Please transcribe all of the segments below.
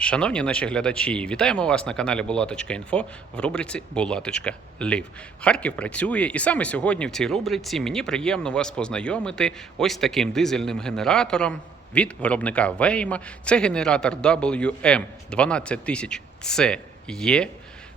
Шановні наші глядачі, вітаємо вас на каналі Булаточка.Інфо в рубриці Булаточка Лів. Харків працює, і саме сьогодні в цій рубриці мені приємно вас познайомити ось таким дизельним генератором від виробника Вейма. Це генератор WM 12000 CE.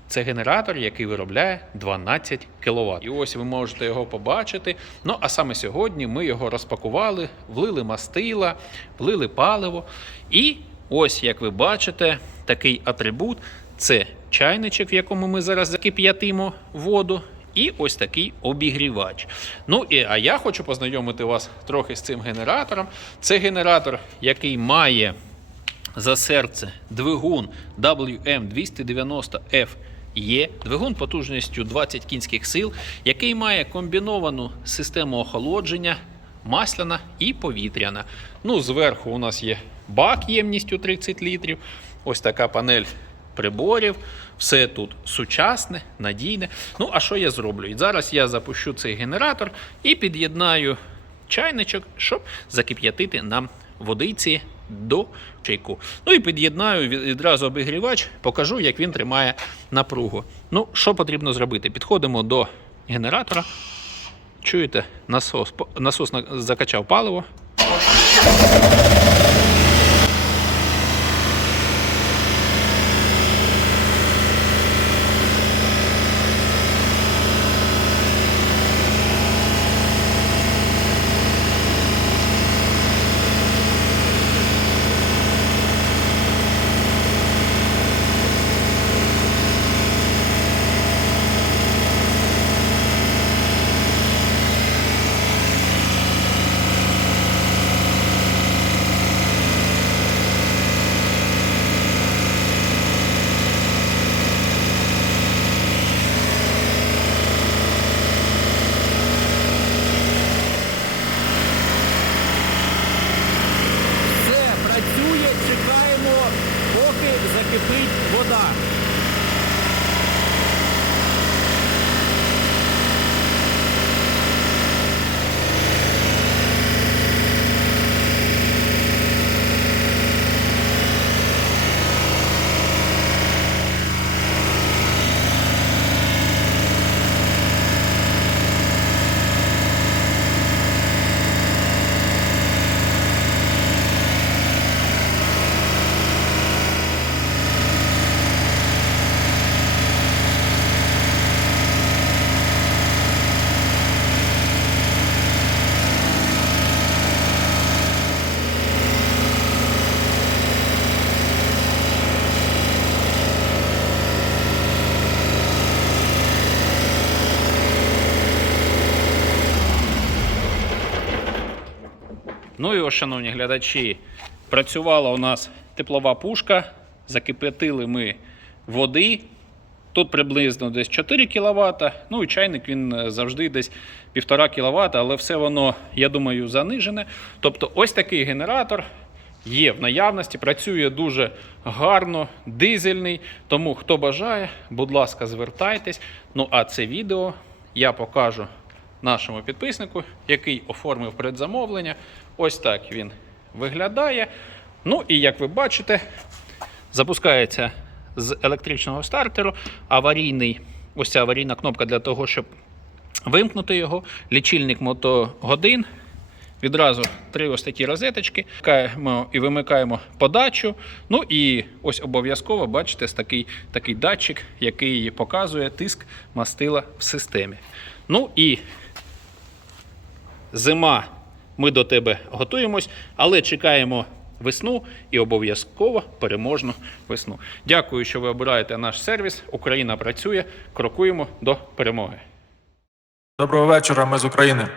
Це генератор, який виробляє 12 кВт. І ось ви можете його побачити. Ну а саме сьогодні ми його розпакували, влили мастила, влили паливо. І ось, як ви бачите, такий атрибут це чайничок, в якому ми зараз закип'ятимо воду. І ось такий обігрівач. Ну і а я хочу познайомити вас трохи з цим генератором. Це генератор, який має за серце двигун WM290F є двигун потужністю 20 кінських сил, який має комбіновану систему охолодження, масляна і повітряна. Ну, зверху у нас є бак ємністю 30 літрів. Ось така панель приборів. Все тут сучасне, надійне. Ну, а що я зроблю? І зараз я запущу цей генератор і під'єднаю чайничок, щоб закип'ятити нам водиці до чайку. Ну і під'єднаю відразу обігрівач, покажу, як він тримає напругу. Ну, що потрібно зробити? Підходимо до генератора. Чуєте, насос, насос закачав паливо. Все, працює, чекаємо, поки закипить вода. Ну і ось, шановні глядачі, працювала у нас теплова пушка, закип'ятили ми води. Тут приблизно десь 4 кВт. Ну і чайник він е, завжди десь 1,5 кВт, але все воно, я думаю, занижене. Тобто, ось такий генератор є в наявності, працює дуже гарно, дизельний. Тому хто бажає, будь ласка, звертайтесь. Ну а це відео я покажу нашому підписнику, який оформив предзамовлення. Ось так він виглядає. Ну і як ви бачите, запускається з електричного стартеру. Аварійний, ось ця аварійна кнопка для того, щоб вимкнути його. Лічильник мотогодин. Відразу три ось такі розеточки. Вмикаємо і вимикаємо подачу. Ну і ось обов'язково бачите такий, такий датчик, який показує тиск мастила в системі. Ну і зима, ми до тебе готуємось, але чекаємо весну і обов'язково переможну весну. Дякую, що ви обираєте наш сервіс. Україна працює. Крокуємо до перемоги. Доброго вечора, ми з України.